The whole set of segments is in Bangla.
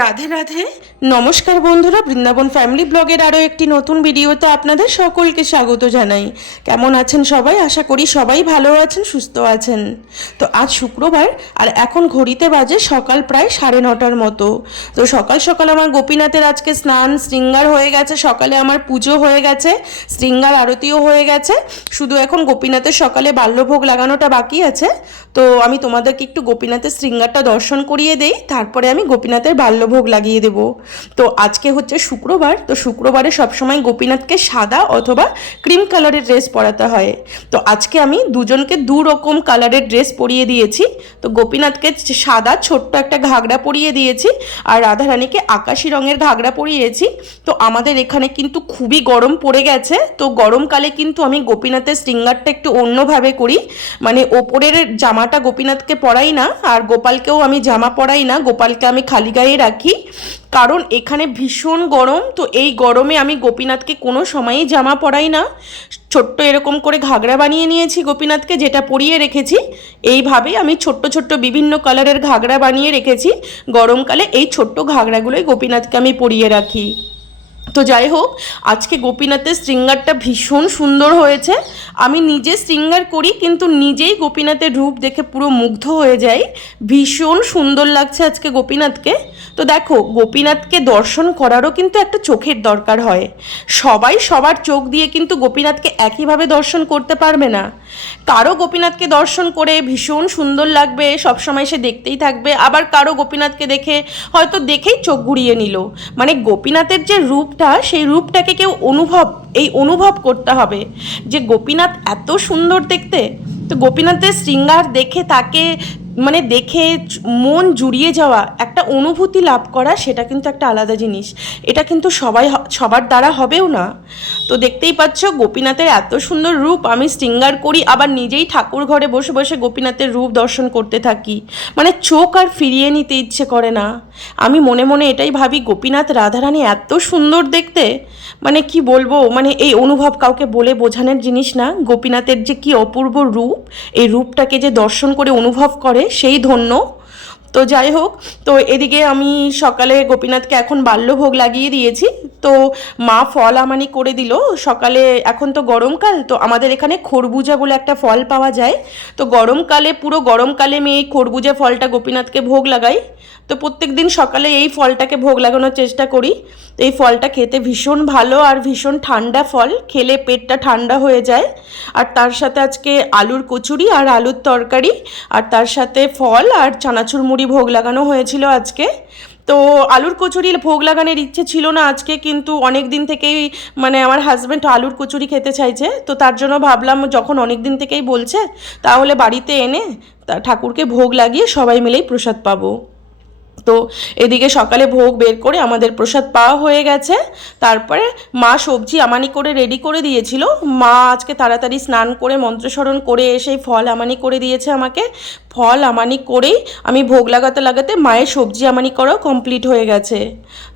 রাধে রাধে। নমস্কার বন্ধুরা, বৃন্দাবন ফ্যামিলি ব্লগের আরও একটি নতুন ভিডিওতে আপনাদের সকলকে স্বাগত জানাই। কেমন আছেন সবাই? আশা করি সবাই ভালো আছেন, সুস্থ আছেন। তো আজ শুক্রবার, আর এখন ঘড়িতে বাজে সকাল প্রায় সাড়ে নটার মতো। তো সকাল সকাল আমার গোপীনাথের আজকে স্নান, শৃঙ্গার হয়ে গেছে, সকালে আমার পুজো হয়ে গেছে, শৃঙ্গার আরতিও হয়ে গেছে। শুধু এখন গোপীনাথের সকালে বাল্যভোগ লাগানোটা বাকি আছে। তো আমি তোমাদেরকে একটু গোপীনাথের শৃঙ্গারটা দর্শন করিয়ে দেই, তারপরে আমি গোপীনাথের বাল্যভোগ লাগিয়ে দেব। তো আজকে হচ্ছে শুক্রবার, তো শুক্রবারে সবসময় গোপীনাথকে সাদা অথবা ক্রিম কালারের ড্রেস পরাতে হয়। তো আজকে আমি দুজনকে দু রকম কালারের ড্রেস পরিয়ে দিয়েছি। তো গোপীনাথকে সাদা ছোট্ট একটা ঘাগরা পরিয়ে দিয়েছি আর রাধারানীকে আকাশি রঙের ঘাগরা পরিয়েছি। তো আমাদের এখানে কিন্তু খুবই গরম পড়ে গেছে। তো গরমকালে কিন্তু আমি গোপীনাথের শৃঙ্গারটা একটু অন্যভাবে করি। মানে ওপরের জামাটা গোপীনাথকে পরাই না আর গোপালকেও আমি জামা পরাই না। গোপালকে আমি খালি গায়ে রাখি, কারণ এখানে ভীষণ গরম, তো এই গরমে আমি গোপীনাথকে কোনো সময়ই জামা পরাই না। ছোট্ট এরকম করে ঘাগরা বানিয়ে নিয়েছি গোপীনাথকে, যেটা পরিয়ে রেখেছি। এইভাবেই আমি ছোট্ট ছোট্ট বিভিন্ন কালারের ঘাগরা বানিয়ে রেখেছি। গরমকালে এই ছোট্ট ঘাগরাগুলোই গোপীনাথকে আমি পরিয়ে রাখি। তো যাই হোক, আজকে গোপীনাথের শৃঙ্গারটা ভীষণ সুন্দর হয়েছে। আমি নিজে শৃঙ্গার করি, কিন্তু নিজেই গোপীনাথের রূপ দেখে পুরো মুগ্ধ হয়ে যাই। ভীষণ সুন্দর লাগছে আজকে গোপীনাথকে। তো দেখো, গোপীনাথকে দর্শন করারও কিন্তু একটা চোখের দরকার হয়। সবাই সবার চোখ দিয়ে কিন্তু গোপীনাথকে একইভাবে দর্শন করতে পারবে না। কারও গোপীনাথকে দর্শন করে ভীষণ সুন্দর লাগবে, সবসময় সে দেখতেই থাকবে। আবার কারও গোপীনাথকে দেখে হয়তো দেখেই চোখ ঘুরিয়ে নিল। মানে গোপীনাথের যে রূপটা, সেই রূপটাকে কেউ অনুভব, এই অনুভব করতে হবে যে গোপীনাথ এত সুন্দর দেখতে। তো গোপীনাথের শৃঙ্গার দেখে তাকে মানে দেখে মন জুড়িয়ে যাওয়া, একটা অনুভূতি লাভ করা, সেটা কিন্তু একটা আলাদা জিনিস। এটা কিন্তু সবাই সবার দ্বারা হবেও না। তো দেখতেই পাচ্ছ, গোপীনাথের এত সুন্দর রূপ, আমি শৃঙ্গার করি, আবার নিজেই ঠাকুর ঘরে বসে বসে গোপীনাথের রূপ দর্শন করতে থাকি। মানে চোখ আর ফিরিয়ে নিতে ইচ্ছে করে না। আমি মনে মনে এটাই ভাবি, গোপীনাথ রাধারানী এত সুন্দর দেখতে মানে কি বলব মানে এই অনুভব কাউকে বলে বোঝানোর জিনিস না। গোপীনাথের যে কি অপূর্ব রূপ, এই রূপটাকে যে দর্শন করে, অনুভব করে সেই ধন্য তো যাই হোক, তো এদিকে আমি সকালে গোপীনাথকে এখন বাল্যভোগ লাগিয়ে দিয়েছি। তো মা ফল আমানি করে দিল। সকালে এখন তো গরমকাল, তো আমাদের এখানে খরবুজা বলে একটা ফল পাওয়া যায়। তো গরমকালে, পুরো গরমকালে আমি এই খরবুজা ফলটা গোপীনাথকে ভোগ লাগাই। তো প্রত্যেক দিন সকালে এই ফলটাকে ভোগ লাগানোর চেষ্টা করি। তো এই ফলটা খেতে ভীষণ ভালো আর ভীষণ ঠান্ডা ফল, খেলে পেটটা ঠান্ডা হয়ে যায়। আর তার সাথে আজকে আলুর কচুরি আর আলুর তরকারি, আর তার সাথে ফল আর চানাচুর মুড়ি ভোগ লাগানো হয়েছিল আজকে। তো আলুর কচুরি ভোগ লাগানোর ইচ্ছে ছিল না আজকে, কিন্তু অনেক দিন থেকেই মানে আমার হাজব্যান্ড আলুর কচুরি খেতে চাইছে। তো তার জন্য ভাবলাম যখন অনেক দিন থেকেই বলছে, তাহলে বাড়িতে এনে তা ঠাকুরকে ভোগ লাগিয়ে সবাই মিলেই প্রসাদ পাবো। তো এদিকে সকালে ভোগ বের করে আমাদের প্রসাদ পাওয়া হয়ে গেছে। তারপরে মা সবজি আমানি করে রেডি করে দিয়েছিল। মা আজকে তাড়াতাড়ি স্নান করে মন্ত্রস্মরণ করে এসে ফল আমানি করে দিয়েছে আমাকে। ফল আমানি করেই আমি ভোগ লাগাতে লাগাতে মায়ের সবজি আমানি করাও কমপ্লিট হয়ে গেছে।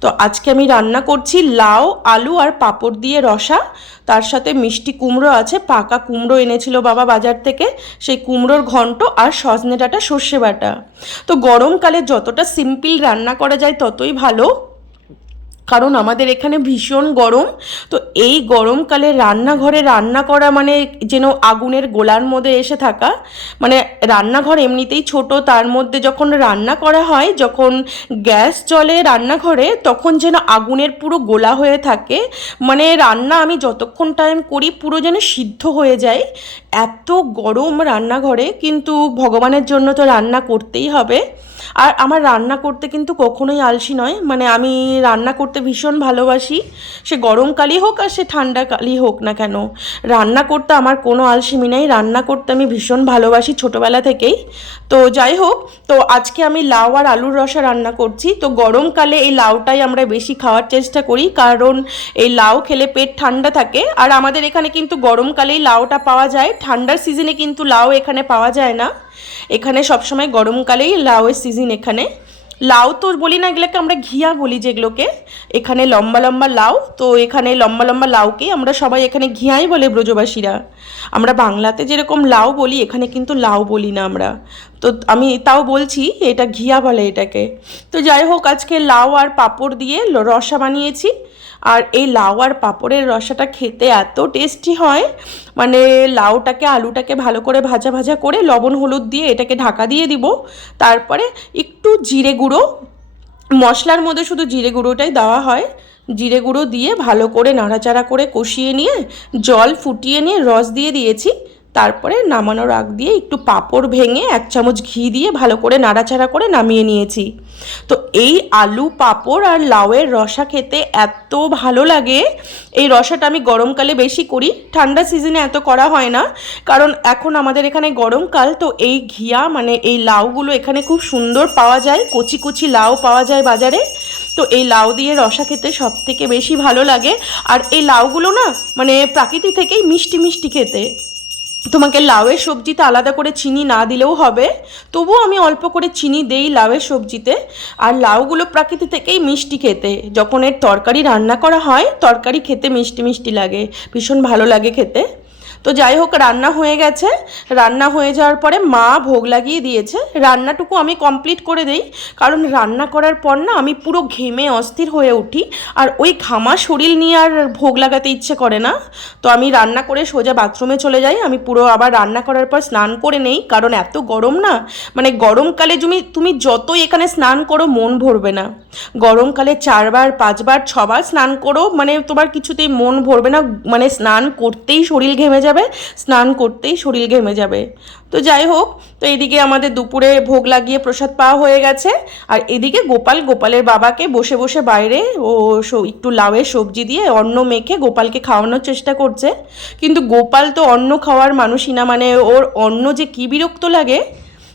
তো আজকে আমি রান্না করছি লাউ, আলু আর পাঁপড় দিয়ে রসা। তার সাথে মিষ্টি কুমড়ো আছে, পাকা কুমড়ো এনেছিল বাবা বাজার থেকে। সেই কুমড়োর ঘন্ট আর সজনে ডাঁটা সর্ষে বাটা। তো গরমকালে যতটা সিম্পল রান্না করা যায় ততই ভালো। কারণ আমাদের এখানে ভীষণ গরম। তো এই গরমকালে রান্নাঘরে রান্না করা মানে যেন আগুনের গোলার মধ্যে এসে থাকা। মানে রান্নাঘর এমনিতেই ছোট, তার মধ্যে যখন রান্না করা হয়, যখন গ্যাস জ্বলে রান্নাঘরে, তখন যেন আগুনের পুরো গোলা হয়ে থাকে। মানে রান্না আমি যতক্ষণ টাইম করি, পুরো যেন সিদ্ধ হয়ে যায়। এত গরম রান্নাঘরে, কিন্তু ভগবানের জন্য তো রান্না করতেই হবে। আর আমার রান্না করতে কিন্তু কখনোই আলসি নয়। মানে আমি রান্না করতে ভীষণ ভালোবাসি। সে গরমকালই হোক আর সে ঠান্ডাকালই হোক না কেন। রান্না করতে আমার কোনো আলসিমি নেই। রান্না করতে আমি ভীষণ ভালোবাসি ছোটোবেলা থেকেই। তো যাই হোক, তো আজকে আমি লাউ আর আলুর রসা রান্না করছি। তো গরমকালে এই লাউটাই আমরা বেশি খাওয়ার চেষ্টা করি। কারণ এই লাউ খেলে পেট ঠান্ডা থাকে। আর আমাদের এখানে কিন্তু গরমকালেই লাউটা পাওয়া যায়। ঠান্ডার সিজনে কিন্তু লাউ এখানে পাওয়া যায় না। এখানে সবসময় গরমকালেই লাউয়ের সিজন এখানে। লাউ তো বলি না, এগুলোকে আমরা ঘিয়া বলি যেগুলোকে। এখানে লম্বা লম্বা লাউ, তো এখানে লম্বা লম্বা লাউকেই আমরা সবাই এখানে ঘিয়াই বলে ব্রজবাসীরা। আমরা বাংলাতে যেরকম লাউ বলি, এখানে কিন্তু লাউ বলি না আমরা। তো আমি তাও বলছি, এটা ঘিয়া বলে এটাকে। তো যাই হোক, আজকে লাউ আর পাঁপড় দিয়ে রসা বানিয়েছি। আর এই লাউ আর পাঁপড়ের রসাটা খেতে এত টেস্টি হয় মানে লাউটাকে, আলুটাকে ভালো করে ভাজা ভাজা করে লবণ, হলুদ দিয়ে এটাকে ঢাকা দিয়ে দিব। তারপরে একটু জিরে গুঁড়ো, মশলার মধ্যে শুধু জিরে গুঁড়োটাই দেওয়া হয়। জিরে গুঁড়ো দিয়ে ভালো করে নাড়াচাড়া করে কষিয়ে নিয়ে জল ফুটিয়ে নিয়ে রস দিয়ে দিয়েছি। তারপরে নামানোর আগ দিয়ে একটু পাঁপড় ভেঙে এক চামচ ঘি দিয়ে ভালো করে নাড়াচাড়া করে নামিয়ে নিয়েছি। তো এই আলু, পাঁপড় আর লাউয়ের রসা খেতে এত ভালো লাগে। এই রসাটা আমি গরমকালে বেশি করি। ঠান্ডা সিজনে এত করা হয় না, কারণ এখন আমাদের এখানে গরমকাল, তো এই ঘিয়া মানে এই লাউগুলো এখানে খুব সুন্দর পাওয়া যায়। কচি কচি লাউ পাওয়া যায় বাজারে। তো এই লাউ দিয়ে রসা খেতে সব থেকে বেশি ভালো লাগে। আর এই লাউগুলো না মানে প্রাকৃতি থেকেই মিষ্টি মিষ্টি খেতে। তোমাকে লাউয়ের সবজিতে আলাদা করে চিনি না দিলেও হবে। তবুও আমি অল্প করে চিনি দেই লাউয়ের সবজিতে। আর লাউগুলো প্রাকৃতি থেকেই মিষ্টি খেতে। যখন এর তরকারি রান্না করা হয়, তরকারি খেতে মিষ্টি মিষ্টি লাগে। ভীষণ ভালো লাগে খেতে। তো যাই হোক, রান্না হয়ে গেছে। রান্না হয়ে যাওয়ার পরে মা ভোগ লাগিয়ে দিয়েছে। রান্নাটুকু আমি কমপ্লিট করে দেই। কারণ রান্না করার পর না আমি পুরো ঘেমে অস্থির হয়ে উঠি। আর ওই ঘামা শরীর নিয়ে আর ভোগ লাগাতে ইচ্ছে করে না। তো আমি রান্না করে সোজা বাথরুমে চলে যাই। আমি পুরো আবার রান্না করার পর স্নান করে নেই। কারণ এত গরম না মানে গরমকালে তুমি তুমি যতই এখানে স্নান করো মন ভরবে না। গরমকালে চারবার, পাঁচবার, ছবার স্নান করো মানে তোমার কিছুতেই মন ভরবে না। মানে স্নান করতেই শরীর ঘেমে যাবে। স্নান করতেই শরীর ঘেমে যাবে। তো যাই হোক, তো এদিকে আমাদের দুপুরে ভোগ লাগিয়ে প্রসাদ পাওয়া হয়ে গেছে। আর এদিকে গোপাল, গোপালের বাবাকে বসে বসে বাইরে ও একটু লাউয়ের সবজি দিয়ে অন্ন মেখে গোপালকে খাওয়ানোর চেষ্টা করছে। কিন্তু গোপাল তো অন্ন খাওয়ার মানুষই না মানে ওর অন্ন যে কী বিরক্ত লাগে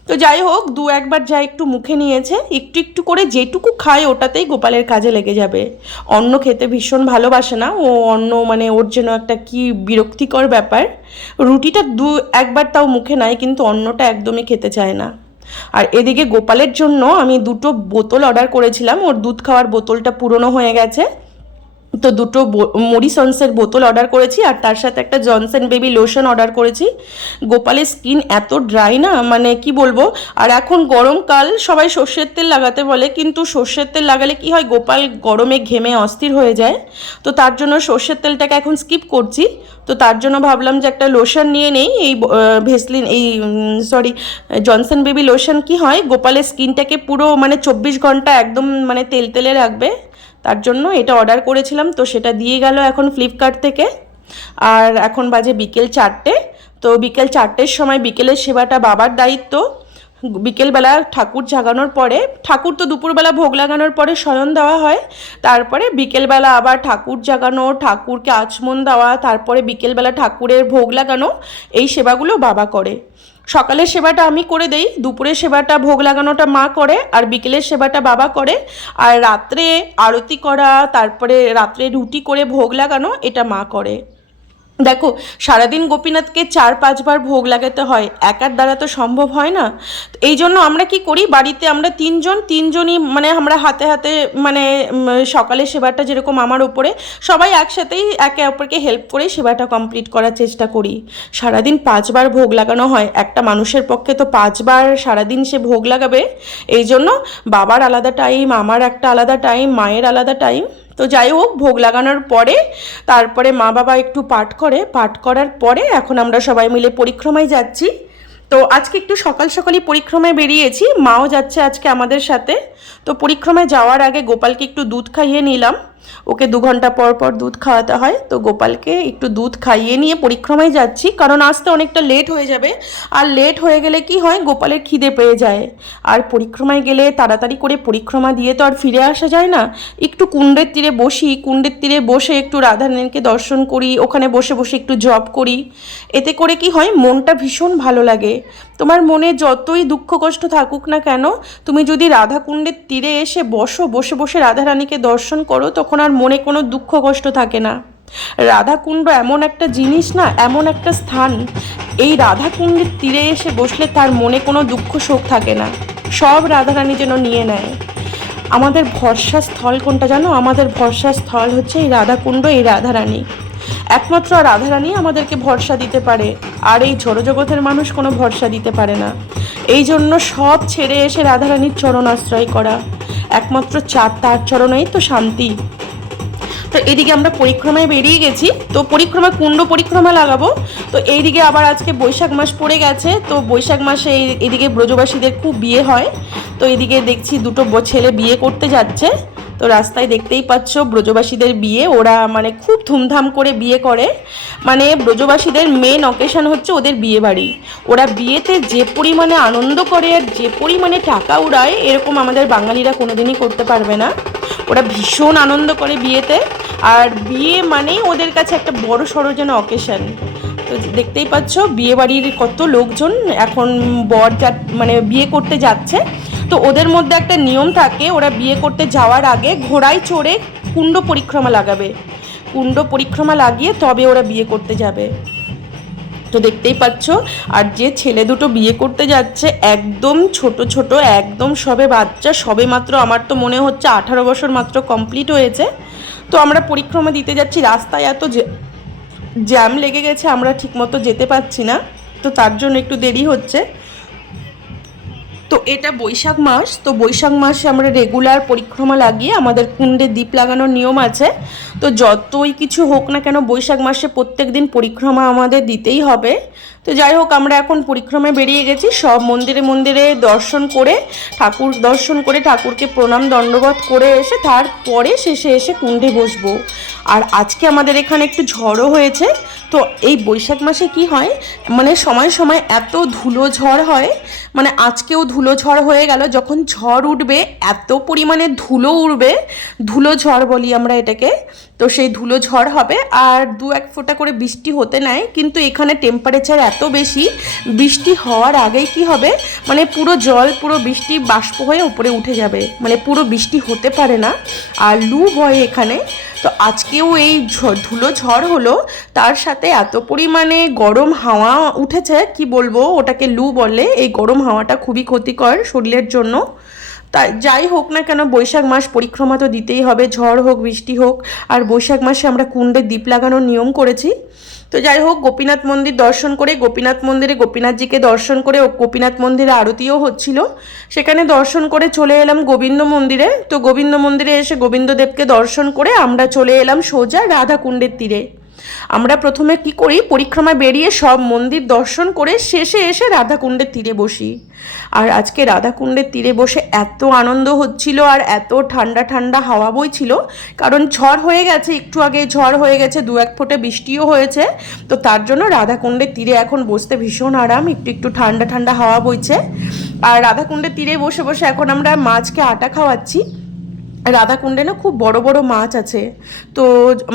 তো যাই হোক, দু একবার যা একটু মুখে নিয়েছে, একটু একটু করে যেটুকু খায় ওটাতেই গোপালের কাজে লেগে যাবে। অন্ন খেতে ভীষণ ভালোবাসে না, ও অন্ন মানে ওর জন্য একটা কি বিরক্তিকর ব্যাপার। রুটিটা দু একবার তাও মুখে নেয় কিন্তু অন্নটা একদমই খেতে চায় না। আর এদিকে গোপালের জন্য আমি দুটো বোতল অর্ডার করেছিলাম, ওর দুধ খাওয়ার বোতলটা পুরনো হয়ে গেছে। তো দুটো মরিসন্সের বোতল অর্ডার করেছি আর তার সাথে একটা জনসন বেবি লোশন অর্ডার করেছি। গোপালের স্কিন এত ড্রাই না মানে কি বলব? আর এখন গরমকাল সবাই সর্ষের তেল লাগাতে বলে, কিন্তু সর্ষের তেল লাগালে কি হয়, গোপাল গরমে ঘেমে অস্থির হয়ে যায়। তো তার জন্য সর্ষের তেলটাকে এখন স্কিপ করছি। তো তার জন্য ভাবলাম যে একটা লোশন নিয়ে নেই, এই ভেসলিন এই সরি জনসন বেবি লোশন কি হয়, গোপালের স্কিনটাকে পুরো মানে চব্বিশ ঘণ্টা একদম মানে তেল তেলে রাখবে। তার জন্য এটা অর্ডার করেছিলাম, তো সেটা দিয়ে গেল এখন ফ্লিপকার্ট থেকে। আর এখন বাজে বিকেল চারটে, তো বিকেল চারটের সময় বিকেলের সেবাটা বাবার দায়িত্ব। বিকেলবেলা ঠাকুর জাগানোর পরে, ঠাকুর তো দুপুরবেলা ভোগ লাগানোর পরে শয়ন দেওয়া হয়, তারপরে বিকেলবেলা আবার ঠাকুর জাগানো, ঠাকুরকে আচমন দেওয়া, তারপরে বিকেলবেলা ঠাকুরের ভোগ লাগানো, এই সেবাগুলো বাবা করে। সকালের সেবাটা আমি করে দেই, দুপুরের সেবাটা ভোগ লাগানোটা মা করে, আর বিকেলের সেবাটা বাবা করে, আর রাত্রে আরতি করা, তারপরে রাত্রে রুটি করে ভোগ লাগানো, এটা মা করে। দেখো, সারাদিন গোপীনাথকে চার পাঁচবার ভোগ লাগাতে হয়, একার দ্বারা তো সম্ভব হয় না। এই জন্য আমরা কি করি, বাড়িতে আমরা তিনজন, তিনজনই মানে আমরা হাতে হাতে মানে সকালে সেবাটা যেরকম আমার ওপরে, সবাই একসাথেই একে অপরকে হেল্প করে সেবাটা কমপ্লিট করার চেষ্টা করি। সারাদিন পাঁচবার ভোগ লাগানো হয়, একটা মানুষের পক্ষে তো পাঁচবার সারাদিন সে ভোগ লাগাবে। এই জন্য বাবার আলাদা টাইম আমার একটা আলাদা টাইম মায়ের আলাদা টাইম তো যাই হোক, ভোগ লাগানোর পরে তারপরে মা বাবা একটু পাঠ করে, পাঠ করার পরে এখন আমরা সবাই মিলে পরিক্রমায় যাচ্ছি। তো আজকে একটু সকাল সকালই পরিক্রমায় বেরিয়েছি, মাও যাচ্ছে আজকে আমাদের সাথে। তো পরিক্রমায় যাওয়ার আগে গোপালকে একটু দুধ খাইয়ে নিলাম। ওকে দু ঘণ্টা পর পর দুধ খাওয়াতে হয়। তো গোপালকে একটু দুধ খাইয়ে নিয়ে পরিক্রমায় যাচ্ছি, কারণ আসতে অনেকটা লেট হয়ে যাবে। আর লেট হয়ে গেলে কি হয়, গোপালের খিদে পেয়ে যায়। আর পরিক্রমায় গেলে তাড়াতাড়ি করে পরিক্রমা দিয়ে তো আর ফিরে আসা যায় না। একটু কুণ্ডের তীরে বসি, কুণ্ডের তীরে বসে একটু রাধারানীকে দর্শন করি, ওখানে বসে বসে একটু জব করি। এতে করে কি হয়, মনটা ভীষণ ভালো লাগে। তোমার মনে যতই দুঃখ কষ্ট থাকুক না কেন, তুমি যদি রাধাকুণ্ডের তীরে এসে বসো, বসে বসে রাধারানীকে দর্শন করো, তখন আর মনে কোনো দুঃখ কষ্ট থাকে না। রাধাকুণ্ড এমন একটা জিনিস না, এমন একটা স্থান। এই রাধাকুণ্ডের তীরে এসে বসলে তার মনে কোনো দুঃখ শোক থাকে না। সব রাধারানী যেন নিয়ে নেয়। আমাদের ভরসা স্থল কোনটা জানো? আমাদের ভরসা স্থল হচ্ছে এই রাধাকুণ্ড, এই রাধারানী। একমাত্র রাধারানী আমাদেরকে ভরসা দিতে পারে, আর এই ঝড়ো জগতের মানুষ কোনো ভরসা দিতে পারে না। এই জন্য সব ছেড়ে এসে রাধারানীর চরণ আশ্রয় করা। একমাত্র চার, তার চরণেই তো শান্তি। তো এদিকে আমরা পরিক্রমায় বেরিয়ে গেছি। তো পরিক্রমা, কুণ্ড পরিক্রমা লাগাবো। তো এইদিকে আবার আজকে বৈশাখ মাস পড়ে গেছে। তো বৈশাখ মাসে এদিকে ব্রজবাসীদের খুব বিয়ে হয়। তো এদিকে দেখছি দুটো ছেলে বিয়ে করতে যাচ্ছে। তো রাস্তায় দেখতেই পাচ্ছ ব্রজবাসীদের বিয়ে। ওরা মানে খুব ধুমধাম করে বিয়ে করে। মানে ব্রজবাসীদের মেন অকেশন হচ্ছে ওদের বিয়ে বাড়ি। ওরা বিয়েতে যে পরিমাণে আনন্দ করে আর যে পরিমাণে টাকা উড়ায়, এরকম আমাদের বাঙালিরা কোনোদিনই করতে পারবে না। ওরা ভীষণ আনন্দ করে বিয়েতে। আর বিয়ে মানেই ওদের কাছে একটা বড় সড়ো যেন অকেশন তো দেখতেই পাচ্ছ, বিয়ে বাড়ির কত লোকজন এখন বর যা মানে বিয়ে করতে যাচ্ছে। তো ওদের মধ্যে একটা নিয়ম থাকে, ওরা বিয়ে করতে যাওয়ার আগে ঘোড়ায় চড়ে কুণ্ড পরিক্রমা লাগাবে। কুণ্ড পরিক্রমা লাগিয়ে তবে ওরা বিয়ে করতে যাবে। তো দেখতেই পাচ্ছ, আর যে ছেলে দুটো বিয়ে করতে যাচ্ছে, একদম ছোট ছোট, একদম সবে বাচ্চা, সবে মাত্র আমার তো মনে হচ্ছে আঠারো বছর মাত্র কমপ্লিট হয়েছে। তো আমরা পরিক্রমা দিতে যাচ্ছি, রাস্তায় এত জ্যাম লেগে গেছে, আমরা ঠিকমতো যেতে পারছি না। তো তার জন্য একটু দেরি হচ্ছে। তো এটা বৈশাখ মাস, তো বৈশাখ মাসে আমরা রেগুলার পরিক্রমা লাগিয়ে আমাদের কুণ্ডে দ্বীপ লাগানোর নিয়ম আছে। তো যতই কিছু হোক না কেন বৈশাখ মাসে প্রত্যেক দিন পরিক্রমা আমাদের দিতেই হবে। তো যাই হোক, আমরা এখন পরিক্রমে বেরিয়ে গেছি। সব মন্দিরে মন্দিরে দর্শন করে, ঠাকুর দর্শন করে, ঠাকুরকে প্রণাম, দণ্ডবোধ করে এসে তারপরে শেষে এসে কুণ্ডে বসবো। আর আজকে আমাদের এখানে একটু ঝড়ও হয়েছে। তো এই বৈশাখ মাসে কি হয় মানে সময় সময় এত ধুলো ঝড় হয় মানে আজকেও ধুলো ঝড় হয়ে গেল। যখন ঝড় উঠবে, এত পরিমাণে ধুলো উঠবে ধুলো ঝড় বলি আমরা এটাকে। তো সেই ধুলো ঝড় হবে আর দু এক ফোঁটা করে বৃষ্টি হতে নেয় কিন্তু এখানে টেম্পারেচার এত বেশি, বৃষ্টি হওয়ার আগেই কি হবে? মানে পুরো জল, পুরো বৃষ্টি বাষ্প হয়ে উপরে উঠে যাবে। মানে পুরো বৃষ্টি হতে পারে না, আর লু হয় এখানে। তো আজকেও এই ধুলো ঝড় হলো, তার সাথে এত পরিমাণে গরম হাওয়া উঠেছে, কি বলব? ওটাকে লু বলে, এই গরম হাওয়াটা খুবই ক্ষতিকর শরীরের জন্য। তাই যাই হোক না কেন, বৈশাখ মাস পরিক্রমা তো দিতেই হবে, ঝড় হোক, বৃষ্টি হোক, আর বৈশাখ মাসে আমরা কুণ্ডে দ্বীপ লাগানোর নিয়ম করেছি। তো যাই হোক, গোপীনাথ মন্দির দর্শন করে, গোপীনাথ মন্দিরে গোপীনাথজিকে দর্শন করে, ও গোপীনাথ মন্দিরে আরতিও হচ্ছিল। সেখানে দর্শন করে চলে এলাম গোবিন্দ মন্দিরে। তো গোবিন্দ মন্দিরে এসে গোবিন্দদেবকে দর্শন করে আমরা চলে এলাম সোজা রাধাকুণ্ডের তীরে। আমরা প্রথমে কি করি? পরিক্রমা বেরিয়ে সব মন্দির দর্শন করে শেষে এসে রাধাকুণ্ডের তীরে বসি। আর আজকে রাধাকুণ্ডের তীরে বসে এত আনন্দ হচ্ছিল আর এত ঠান্ডা ঠান্ডা হাওয়া বইছিল, কারণ ঝড় হয়ে গেছে, একটু আগে ঝড় হয়ে গেছে, দু এক ফোঁটে বৃষ্টিও হয়েছে, তো তার জন্য রাধাকুণ্ডের তীরে এখন বসতে ভীষণ আরাম, একটু একটু ঠান্ডা ঠান্ডা হাওয়া বইছে। আর রাধাকুণ্ডের তীরে বসে বসে এখন আমরা মাছকে আটা খাওয়াচ্ছি। রাধাকুণ্ডে না খুব বড় বড় মাছ আছে। তো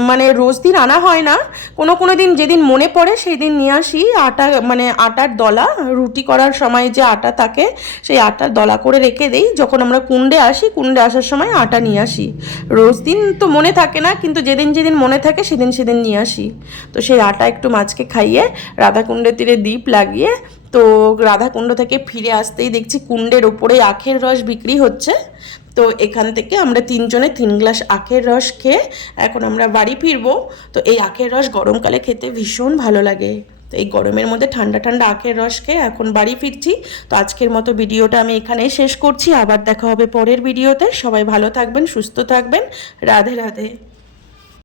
মানে রোজ দিন আনা হয় না। কোনো কোনো দিন যেদিন মনে পড়ে সেই দিন নিয়ে আসি। আটা মানে আটার দলা, রুটি করার সময় যে আটা থাকে, সেই আটার দলা করে রেখে দেই। যখন আমরা কুণ্ডে আসি, কুণ্ডে আসার সময় আটা নিয়ে আসি। রোজ দিন তো মনে থাকে না, কিন্তু যেদিন যেদিন মনে থাকে সেদিন সেদিন নিয়ে আসি। তো সেই আটা একটু মাছকে খাইয়ে রাধাকুণ্ডের তীরে দ্বীপ লাগিয়ে, তো রাধাকুণ্ড থেকে ফিরে আসতেই দেখছি কুণ্ডের ওপরে আখের রস বিক্রি হচ্ছে। তো এখান থেকে আমরা তিনজনে তিন গ্লাস আখের রস খেয়ে এখন আমরা বাড়ি ফিরবো। তো এই আখের রস গরমকালে খেতে ভীষণ ভালো লাগে। তো এই গরমের মধ্যে ঠান্ডা ঠান্ডা আখের রস খেয়ে এখন বাড়ি ফিরছি। তো আজকের মতো ভিডিওটা আমি এখানেই শেষ করছি। আবার দেখা হবে পরের ভিডিওতে। সবাই ভালো থাকবেন, সুস্থ থাকবেন। রাধে রাধে।